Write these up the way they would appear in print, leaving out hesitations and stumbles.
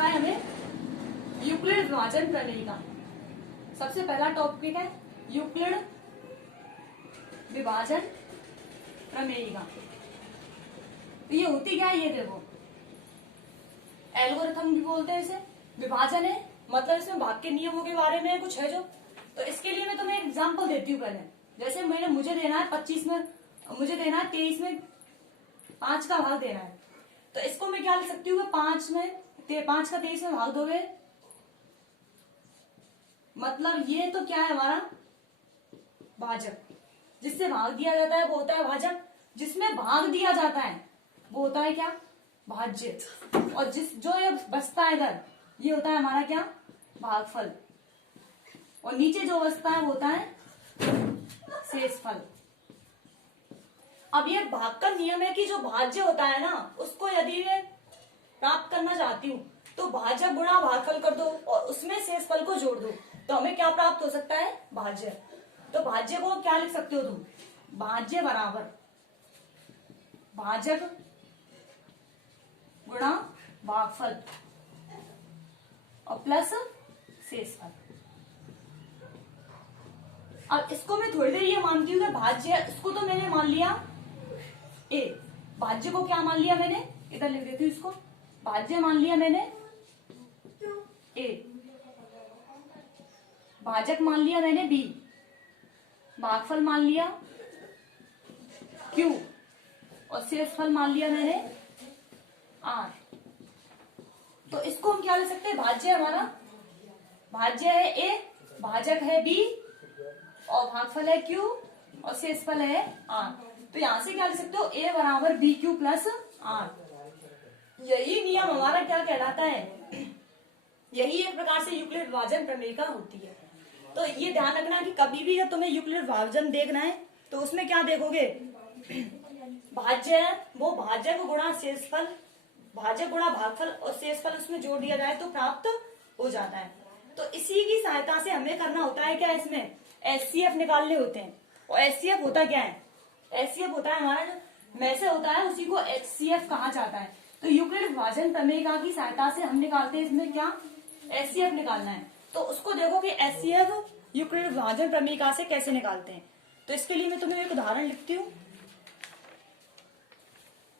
लिखा है हमें यूक्लिड विभाजन प्रमेय का। सबसे पहला टॉपिक है यूक्लिड विभाजन प्रमेय का। तो ये होती क्या है, ये देखो, एल्गोरिथम भी बोलते हैं इसे। विभाजन है मतलब इसमें भाग के नियमों के बारे में कुछ है जो। तो इसके लिए मैं तुम्हें एक एग्जांपल देती हूँ। पहले जैसे मुझे देना है 25 में, मुझे देना है 23 में 5 का भाग देना है। तो इसको मैं क्या लिख सकती हूँ, 5 का 23 में भाग दोगे, मतलब ये तो क्या है हमारा भाजक। जिससे भाग दिया जाता है वो होता है भाजक, जिसमें भाग दिया जाता है वो होता है क्या, भाज्य। और जो ये बचता है इधर, ये होता है हमारा क्या, भागफल। और नीचे जो बचता है वो होता है शेषफल। अब ये भाग का नियम है कि जो भाज्य होता है ना, उसको यदि मैं प्राप्त करना चाहती हूँ तो भाजक गुणा भागफल कर दो और उसमें शेषफल को जोड़ दो, तो हमें क्या प्राप्त हो सकता है, भाज्य। तो भाज्य को क्या लिख सकते हो तुम, भाज्य बराबर भाजक गुणा भागफल और प्लस शेषफल। अब इसको मैं थोड़ी देर ये मानती हूँ कि भाज्य, इसको तो मैंने मान लिया ए, भाज्य को क्या मान लिया मैंने, इधर लिख देती हूँ इसको, भाज्य मान लिया मैंने ए, भाजक मान लिया मैंने बी, भागफल मान लिया क्यू और शेषफल मान लिया मैंने आर। तो इसको हम क्या ले सकते हैं, भाज्य हमारा, भाज्य है ए, भाजक है बी और भागफल है क्यू और शेषफल है आर। तो यहां से क्या ले सकते हो, ए बराबर बी क्यू प्लस आर। यही नियम हमारा क्या कहलाता है, यही एक प्रकार से यूक्लिड विभाजन प्रमेय का होती है। तो ये ध्यान रखना कि कभी भी जब तुम्हें यूक्लिड विभाजन देखना है तो उसमें क्या देखोगे, भाज्य है वो भाज्य को गुणा शेषफल, भाज्य गुणा भागफल और शेषफल उसमें जोड़ दिया जाए तो प्राप्त हो जाता है। तो इसी की सहायता से हमें करना होता है क्या, इसमें एचसीएफ निकालने होते हैं। और एचसीएफ होता क्या है, एचसीएफ होता है हमारा जो में से होता है उसी को एचसीएफ कहा जाता है। तो यूक्लिड विभाजन प्रमेय का की सहायता से हम निकालते हैं इसमें क्या, एचसीएफ निकालना है। तो उसको देखो कि एचसीएफ यूक्लिड विभाजन प्रमेय का से कैसे निकालते हैं। तो इसके लिए मैं तुम्हें एक उदाहरण लिखती हूँ।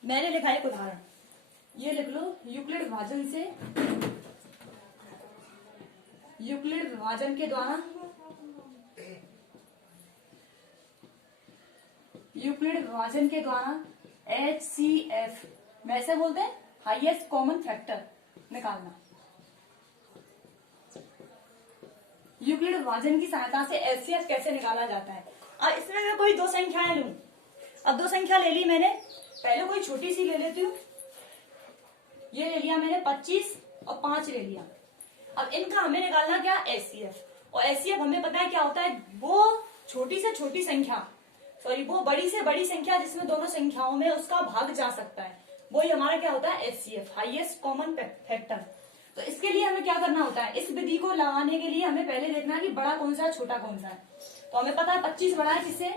मैंने लिखा एक उदाहरण, ये लिख लो, यूक्लिड विभाजन से, यूक्लिड विभाजन के द्वारा, यूक्लिड विभाजन के द्वारा HCF में से बोलते हैं हाईएस्ट कॉमन फैक्टर निकालना। यूक्लिड विभाजन की सहायता से HCF कैसे निकाला जाता है। अब इसमें मैं कोई दो संख्याएं लूं। अब दो संख्या ले ली मैंने, पहले कोई छोटी सी ले लेती हूँ। ये ले लिया मैंने 25 और 5 ले लिया। अब इनका हमें निकालना क्या, HCF। और HCF हमें पता है क्या होता है, वो छोटी से छोटी संख्या, सॉरी वो बड़ी से बड़ी संख्या जिसमें दोनों संख्याओं में उसका भाग जा सकता है, वही हमारा क्या होता है, HCF, हाईएस्ट कॉमन फैक्टर। तो इसके लिए हमें क्या करना होता है, इस विधि को लगाने के लिए हमें पहले देखना है कि बड़ा कौन सा है छोटा कौन सा है। तो हमें पता है 25 बड़ा है किससे,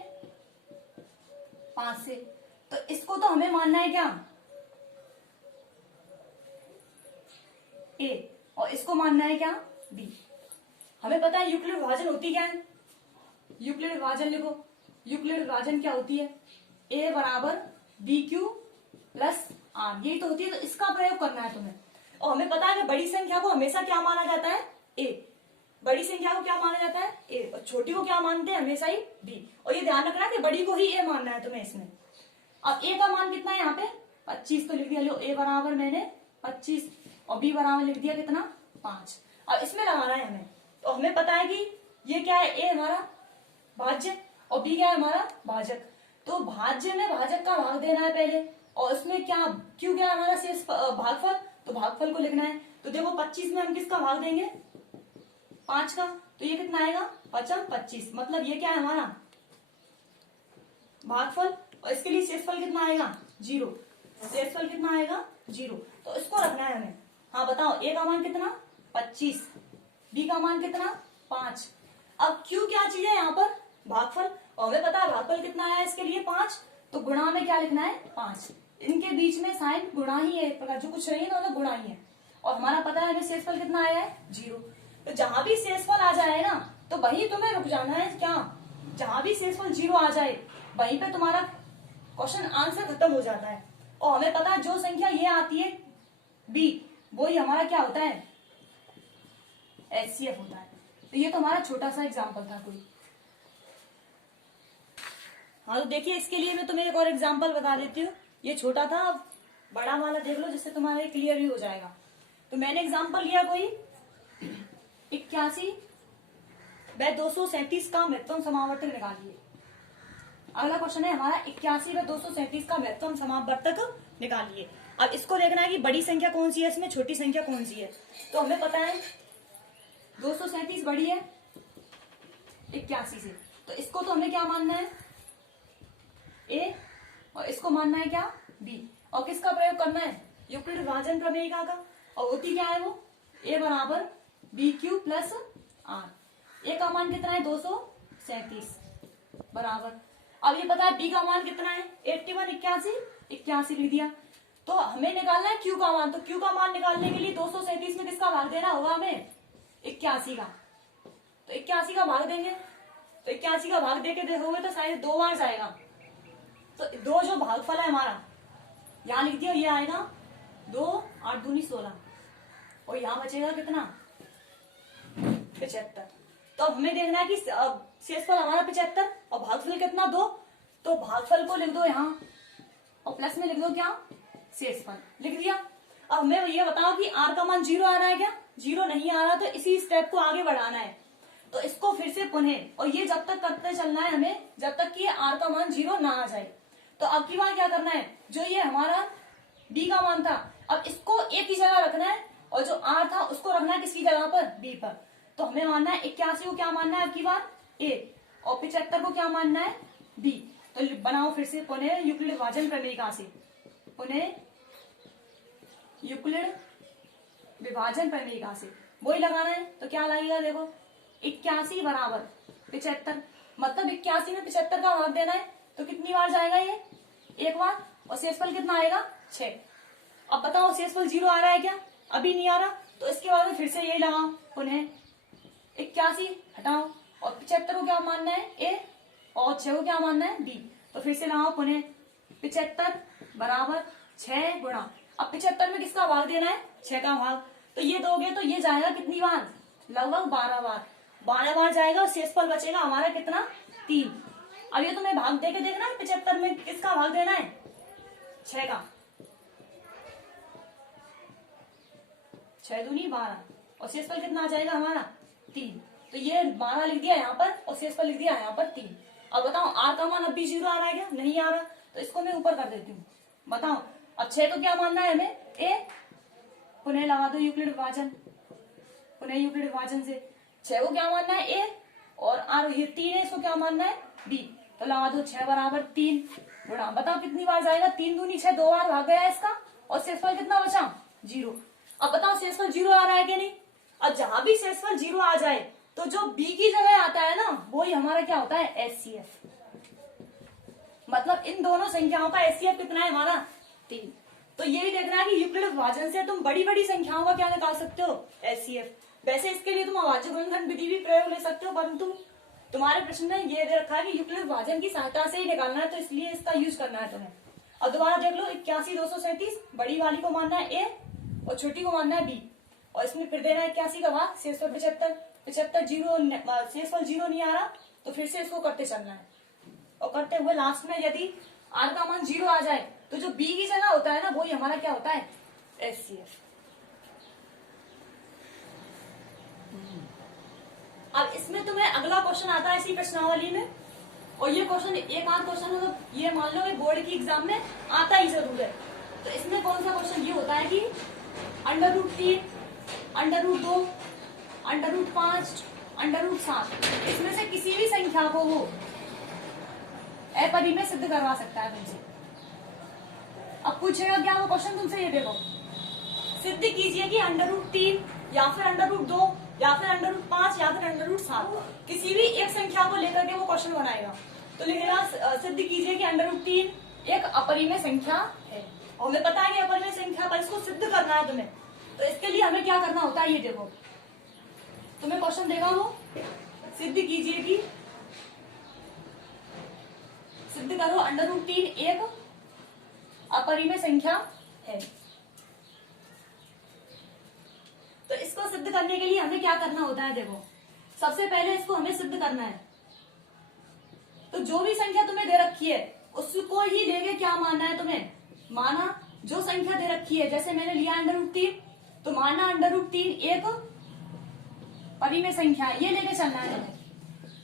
5 से। तो इसको तो हमें मानना है क्या, A, और इसको मानना है क्या, B। हमें पता है यूक्लिड विभाजन होती क्या है, यूक्लिड विभाजन लिखो, यूक्लिड विभाजन क्या होती है, A बराबर BQ प्लस R, यही तो होती है। तो इसका प्रयोग करना है तुम्हें। और हमें पता है कि बड़ी संख्या को हमेशा क्या माना जाता है, A, बड़ी संख्या को क्या माना जाता है, A, और छोटी को क्या मानते हैं हमेशा ही B। और ये ध्यान रखना है कि बड़ी को ही A मानना है तुम्हें इसमें। अब A का मान कितना है यहाँ पे, 25, तो लिख दिया, लो A बराबर मैंने 25 और B बराबर लिख दिया कितना, 5। अब इसमें लगाना है हमें। तो हमें पता है कि ये क्या है, A हमारा भाज्य और B क्या है हमारा भाजक। तो भाज्य में भाजक का भाग देना है पहले, और उसमें क्या, क्यों क्या हमारा शेष भागफल, तो भागफल को लिखना है। तो देखो 25 में हम किसका भाग देंगे, 5 का, तो ये कितना आएगा, 5 25, मतलब ये क्या है हमारा भागफल। और इसके लिए शेषफल कितना आएगा, 0। शेषफल कितना आएगा, 0। तो इसको रखना है हमें। हाँ बताओ, A का मान कितना, 25, B का मान कितना, 5। अब Q क्या चीज है यहाँ पर, भागफल। और हमें पता है भागफल कितना आया इसके लिए, 5। तो गुणा में क्या लिखना है, 5। इनके बीच में साइन गुणा ही है, एक प्रकार जो कुछ नहीं है ना, मतलब गुणा ही है। और हमारा पता है हमें शेषफल कितना आया है 0। तो जहां भी शेषफल आ जाए ना तो वहीं तुम्हें रुक जाना है। क्या, जहां भी शेषफल 0 आ जाए वहीं पे तुम्हारा क्वेश्चन आंसर खत्म हो जाता है। और हमें पता है जो संख्या ये आती है b, वही हमारा क्या होता है HCF होता है। तो ये तो हमारा छोटा सा एग्जाम्पल था कोई। हाँ तो देखिए इसके लिए मैं तुम्हें एक और एग्जाम्पल बता देती हूँ। ये छोटा था, बड़ा वाला देख लो जिससे तुम्हारा क्लियर भी हो जाएगा। तो मैंने एग्जाम्पल लिया कोई 81 व 237 का महत्तम समावर्तक निकालिए। अगला क्वेश्चन है हमारा 81 व 237 का महत्तम समावर्तक निकालिए। अब इसको देखना है कि बड़ी संख्या कौन सी है, इसमें छोटी संख्या कौन सी है। तो हमें पता है 237 बड़ी है 81 से, तो इसको तो हमें क्या मानना है A, और इसको मानना है क्या B। और किसका प्रयोग करना है यूक्लिड विभाजन प्रमेयिका का। और होती क्या है वो A बराबर BQ प्लस R। A का मान कितना है 237 बराबर। अब ये पता है B का मान कितना है 81 81 लिख दिया। तो हमें निकालना है Q का मान। तो Q का मान निकालने के लिए 237 में किसका भाग देना होगा हमें 81 का। तो 81 का भाग देंगे, तो 81 का भाग दे के देखोगे तो शायद 2 बार जाएगा। तो 2 जो भागफल है हमारा यहाँ लिख दिया, ये आएगा 2 8 दूनी 16 और यहाँ बचेगा कितना 75। तो अब हमें देखना है कि शेषफल हमारा 75 और भागफल कितना 2। तो भागफल को लिख दो यहाँ और प्लस में लिख दो क्या शेषफल, लिख दिया। अब हमें ये बताओ कि R का मान 0 आ रहा है क्या, 0 नहीं आ रहा। तो इसी स्टेप को आगे बढ़ाना है। तो इसको फिर से पुनः, और ये जब तक करते चलना है हमें जब तक कि R का मान 0 ना आ जाए। तो अब की बार क्या करना है, जो ये हमारा B का मान था अब इसको A की जगह रखना है और जो R था उसको रखना है किसकी जगह पर B पर। तो हमें मानना है 81 को क्या मानना है अब की बार A और 75 को क्या मानना है B। तो बनाओ फिर से पुनः यूक्लिड विभाजन प्रमेयिका से, पुनः यूक्लिड विभाजन प्रमेयिका से वही लगाना है। तो क्या लगेगा देखो 81 बराबर 75, मतलब 81 में 75 का भाग देना है। तो कितनी बार जाएगा ये एक बार, और शेषफल कितना आएगा 6। अब बताओ शेषफल 0 आ रहा है क्या, अभी नहीं आ रहा। तो इसके बाद में फिर से यही लगाओ पुनः 81 हटाओ और 75 को क्या मानना है A और 6 को क्या मानना है B। तो फिर से लगाओ पुनः 75 बराबर 6 गुणा, अब 75 में किसका भाग देना है 6 का भाग। तो ये दोगे तो ये जाएगा कितनी बार, लगभग 12 बार, 12 बार जाएगा और शेषफल बचेगा हमारा कितना 3। अब ये तुम्हें भाग दे के देखना है 75 में किसका भाग देना है 6 का, 6 दूनी 12 और शेषफल कितना आ जाएगा हमारा 3। तो ये 12 लिख दिया यहाँ पर और शेषफल लिख दिया यहाँ पर 3। अब बताओ R का मान अब भी 0 आ रहा है क्या, नहीं आ रहा। तो इसको मैं ऊपर कर देती हूँ। बताओ अब 6 को क्या मानना है हमें A, पुनः लगा दो यूक्लिड विभाजन, पुनः यूक्लिड विभाजन से 6 को क्या मानना है A और R ये 3 है, इसको क्या मानना है B। तो लगा दो 6 बराबर 3 गुणा, बताओ कितनी बार जाएगा 3 दूनी 6, 2 बार भाग गया इसका और शेषफल कितना बचा 0। अब बताओ शेषफल 0 आ रहा है कि नहीं। अब जहां भी शेषफल 0 आ जाए तो जो B की जगह आता है ना वही हमारा क्या होता है HCF। मतलब इन दोनों संख्याओं का HCF कितना है हमारा 3। तो ये भी देखना है कि यूक्लिड विभाजन से तुम बड़ी बड़ी संख्याओं का क्या निकाल सकते हो HCF। वैसे इसके लिए तुम अभाज्य गुणनखंड विधि भी प्रयोग ले सकते हो, परंतु तुम्हारे प्रश्न में ये दे रखा है कि यूक्लिड विभाजन की सहायता से ही निकालना है, तो इसलिए इसका यूज करना है तुम्हें। अब दोबारा देख लो 81 237, बड़ी वाली को मानना है A और छोटी को मानना है B और इसमें फिर देना है 81 का भाग शेषफल 75, 75 0 शेषफल 0 नहीं आ रहा तो फिर से इसको करते चलना है। और करते हुए लास्ट में यदि R का मान 0 आ जाए तो जो B की जगह होता है ना वही हमारा क्या होता है HCF। अब इसमें तुम्हें अगला क्वेश्चन आता है इसी प्रश्नावली में, और ये क्वेश्चन एक आध क्वेश्चन मतलब ये मान लो बोर्ड की एग्जाम में आता ही जरूर है। तो इसमें कौन सा क्वेश्चन ये होता है कि √3, √2, √5, √7 इसमें से किसी भी संख्या को वो अपरिमेय सिद्ध करवा सकता है तुमसे। अब पूछेगा क्या वो क्वेश्चन तुमसे, ये देखो सिद्ध कीजिए कि √3 या फिर √2 या फिर √5 या फिर √7 किसी भी एक संख्या को लेकर के वो क्वेश्चन बनाएगा। तो लिखेगा सिद्ध कीजिए कि √3 एक अपरिमेय संख्या है, और हमें पता है कि अपरिमेय संख्या पर इसको सिद्ध करना है तुम्हें। तो इसके लिए हमें क्या करना होता है, ये देखो तुम्हें क्वेश्चन देगा वो, सिद्ध कीजिए कि सिद्ध करो √3 एक अपरिमेय संख्या है। तो इसको सिद्ध करने के लिए हमें क्या करना होता है, देखो सबसे पहले इसको हमें सिद्ध करना है। तो जो भी संख्या तुम्हें दे रखी है उसको ही लेके क्या मानना है तुम्हें, माना जो संख्या दे रखी है, जैसे मैंने लिया √3 तो मानना √3 एक परिमेय संख्या है, ये लेके चलना है तुम्हें।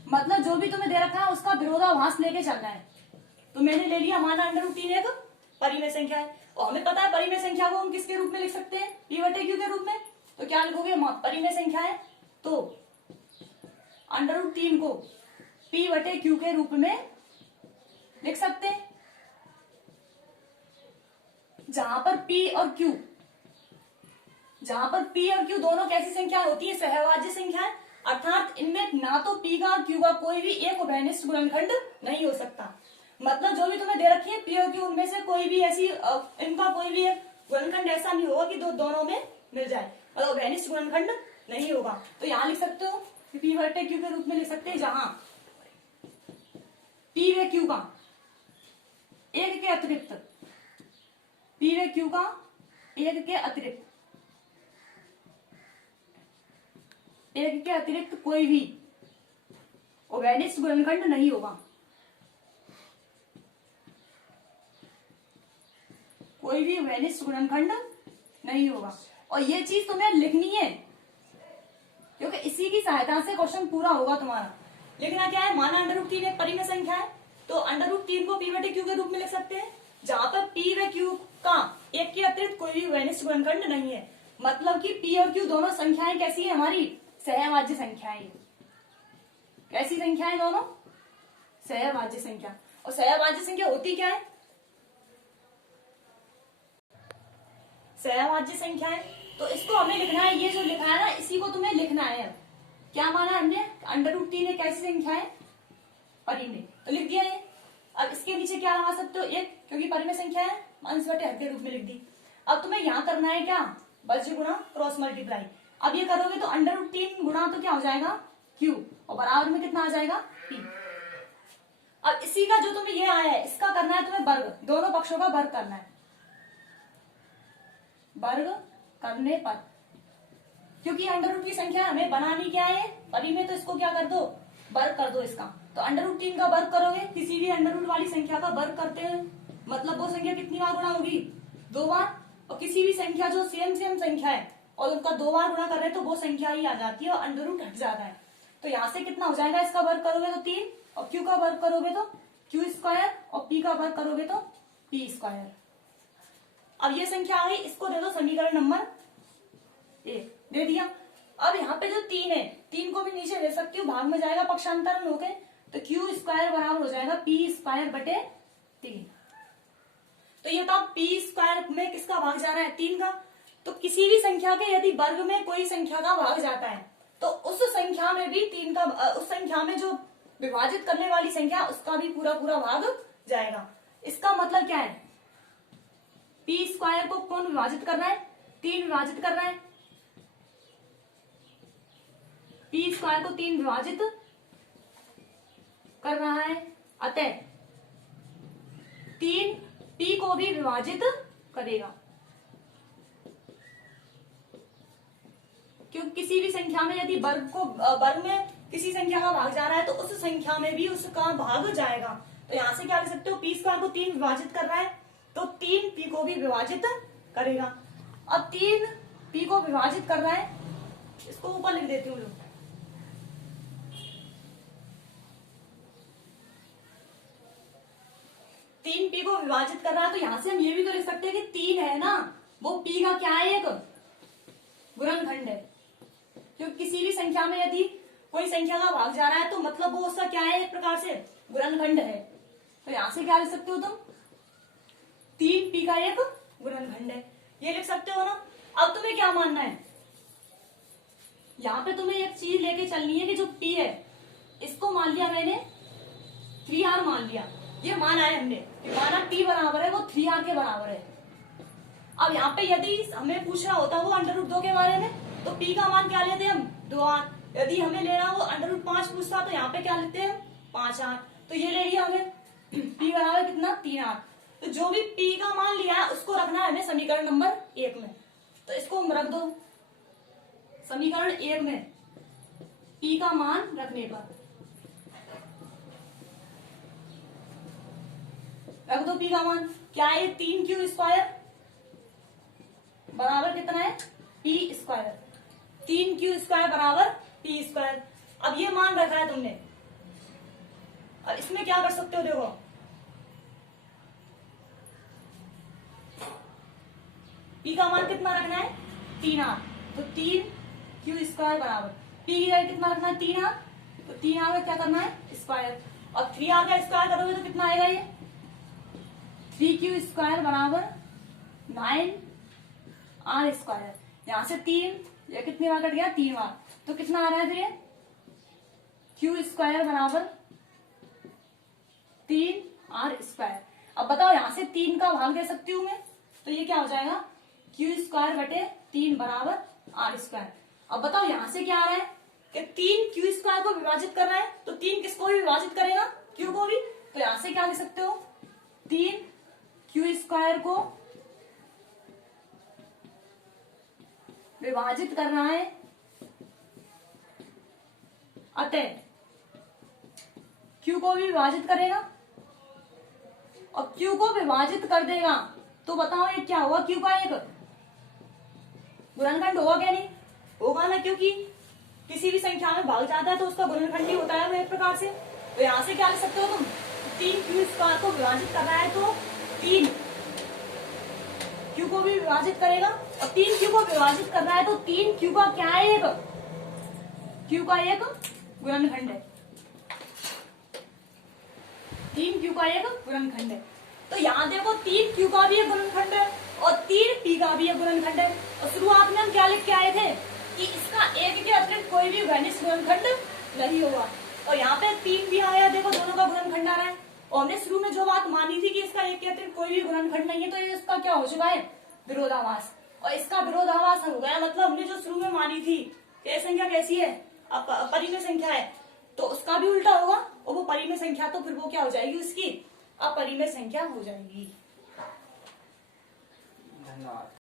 मतलब जो भी तुम्हें दे रखा है उसका विरोधाभास लेके चलना है। तो मैंने ले लिया माना √3 एक परिमेय संख्या है, और हमें पता है परिमेय संख्या को हम किसके रूप में लिख सकते हैं, p/q के रूप में। तो क्या लिखोगे, परिमेय संख्या है तो √3 को p/q के रूप में लिख सकते हैं, जहां पर p और q दोनों कैसी संख्या होती है, सहभाज्य संख्या है, अर्थात इनमें ना तो p का और q का कोई भी एक उभयनिष्ठ गुणनखंड नहीं हो सकता। मतलब जो भी तुम्हें दे रखी है p और q उनमें से कोई भी ऐसी इनका कोई भी एक गुणनखंड ऐसा नहीं होगा कि दोनों में मिल जाए, मतलब उभयनिष्ठ गुणनखंड नहीं होगा। तो यहाँ लिख सकते हो p/q के रूप में लिख सकते हैं, जहां p व q का एक के अतिरिक्त p व q का एक के अतिरिक्त कोई भी उभयनिष्ठ गुणनखंड नहीं होगा, कोई भी उभयनिष्ठ गुणनखंड नहीं होगा। और ये चीज तुम्हें लिखनी है क्योंकि इसी की सहायता से क्वेश्चन पूरा होगा तुम्हारा। लिखना क्या है, माना √3 एक परिमेय संख्या है तो √3 को p/q के रूप में लिख सकते हैं, जहां पर p व q का एक के अतिरिक्त कोई भी उभयनिष्ठ गुणनखंड नहीं है। मतलब कि p और q दोनों संख्याएं कैसी है, हमारी सहभाज्य संख्याएं। कैसी संख्याएं दोनों, सहभाज्य संख्या। और सहभाज्य संख्या होती क्या है, सहभाज्य संख्या है। तो इसको हमें लिखना है, ये जो लिखा है ना इसी को तुम्हें लिखना है। क्या माना हमने, √3 एक ऐसी संख्या है परिमेय, तो लिख दिया ये। अब इसके नीचे क्या लगा सकते हो, एक, क्योंकि परिमेय संख्या है अंश/हर के रूप में लिख दी। अब तुम्हें यहाँ करना है क्या, बज्र गुणा क्रॉस मल्टीप्लाई। अब ये करोगे तो √3 गुणा तो क्या हो जाएगा q, और बराबर में कितना आ जाएगा p। अब इसी का जो तुम्हें ये आया है इसका करना है तुम्हें वर्ग, दोनों पक्षों का वर्ग करना है। वर्ग करने पर, क्योंकि √3 की संख्या हमें बनानी क्या है परिमेय, तो इसको क्या कर दो, वर्ग कर दो इसका। तो √3 का वर्ग करोगे, किसी भी √ वाली संख्या का वर्ग करते हैं मतलब वो संख्या कितनी बार गुणा होगी, 2 बार। और किसी भी संख्या जो सेम संख्या है और उनका 2 बार गुणा कर रहे हैं तो वो संख्या ही आ जाती है और √ हट जाता है। तो यहाँ से कितना हो जाएगा, इसका वर्ग करोगे तो 3, और q का वर्ग करोगे तो q², और p का वर्ग करोगे तो p²। अब ये संख्या आ गई, इसको दे दो समीकरण नंबर 1, दे दिया। अब यहाँ पे जो 3 है, 3 को भी नीचे दे सकती हूँ, भाग में जाएगा पक्षांतरण होके, तो q² बराबर हो जाएगा p²/3। तो ये तो p² में किसका भाग जा रहा है, 3 का। तो किसी भी संख्या के यदि वर्ग में कोई संख्या का भाग जाता है तो उस संख्या में भी 3 का, उस संख्या में जो विभाजित करने वाली संख्या उसका भी पूरा भाग जाएगा। इसका मतलब क्या है, p² को कौन विभाजित कर रहा है, 3 विभाजित कर रहा है, p² को 3 विभाजित कर रहा है, अतः 3 p को भी विभाजित करेगा। क्योंकि किसी भी संख्या में यदि वर्ग में किसी संख्या का भाग जा रहा है तो उस संख्या में भी उसका भाग जाएगा। तो यहां से क्या लिख सकते हो, p² को 3 विभाजित कर रहा है तो 3 p को भी विभाजित करेगा। अब 3 p को विभाजित कर रहा है, इसको ऊपर लिख देती हूँ लोग, p को विभाजित कर रहा है। तो यहां से हम ये भी तो लिख सकते हैं कि 3 है ना, वो p का क्या है, एक गुणनखंड है। क्योंकि किसी भी संख्या में यदि कोई संख्या का भाग जा रहा है तो मतलब वो उसका क्या है, एक प्रकार से गुणनखंड है। तो यहां से क्या लिख सकते हो तुम, 3 p का एक गुणनखंड है, ये लिख सकते हो ना। अब तुम्हें क्या मानना है, यहाँ पे तुम्हें एक चीज लेके चलनी है कि जो p है इसको मान लिया मैंने 3r मान लिया, ये माना है हमने कि माना p बराबर है वो 3r के बराबर है। अब यहाँ पे यदि हमें पूछ रहा होता वो √2 के बारे में, तो p का मान क्या लेते हम 2r। यदि हमें लेना वो √5 पूछता तो यहाँ पे क्या लेते हैं 5r। तो ये ले लिया हमें p बराबर कितना 3r। तो जो भी p का मान लिया है उसको रखना है हमें समीकरण नंबर 1 में। तो इसको हम रख दो समीकरण 1 में p का मान रखने पर, रख दो p का मान क्या है 3q² बराबर कितना है p²। 3q² बराबर p²। अब ये मान रखा है तुमने, अब इसमें क्या कर सकते हो देखो, p का मान कितना रखना है 3r। तो 3q² बराबर p की जगह कितना रखना है 3r, तो 3r का क्या करना है स्क्वायर। और 3r का स्क्वायर करोगे तो कितना आएगा ये 3q² बराबर 9r²। यहां से 3 ये कितनी बार कट गया 3 बार, तो कितना आ रहा है फिर ये q² बराबर 3r²। अब बताओ यहां से 3 का भाग दे सकती हूं मैं, तो ये क्या हो जाएगा q² बटे 3 बराबर r²। अब बताओ यहां से क्या आ रहा है कि 3 q² को विभाजित कर रहा है, तो 3 किसको भी विभाजित करेगा q को भी। तो यहां से क्या लिख सकते हो 3 q² को विभाजित कर रहा है, अतः q को भी विभाजित करेगा और q को विभाजित कर देगा। तो बताओ ये क्या होगा q का एक गुणनखंड होगा क्या नहीं होगा ना, क्योंकि किसी भी संख्या में भाग जाता है तो उसका गुणनखंड ही होता है एक प्रकार से। तो यहां से क्या लिख सकते हो तुम 3q² को विभाजित कर रहा है तो 3 q को भी विभाजित करेगा, और 3q को विभाजित कर रहा है तो 3q का क्या है एक q का एक गुणनखंड है, 3q का एक गुणनखंड है। तो यहाँ देखो 3q का भी एक गुणनखंड है और 3p का भी एक गुणनखंड है। और शुरुआत में हम क्या लिख के आए थे कि इसका एक के अतिरिक्त कोई भी घनिष्ठ गुणनखंड नहीं होगा, और यहाँ पे 3 भी आया, देखो दोनों का गुणनखंड आ रहा है। और हमने शुरू में जो बात मानी थी कि इसका एक के अतिरिक्त कोई भी गुणनखंड नहीं है, तो ये इसका क्या हो चुका है विरोधाभास, और इसका विरोधाभास हो गया। मतलब हमने जो शुरू में मानी थी कि संख्या कैसी है अपरिमेय संख्या है, तो उसका भी उल्टा होगा, और वो परिमेय संख्या तो फिर वो क्या हो जाएगी उसकी अपरिमेय संख्या हो जाएगी। धन्यवाद।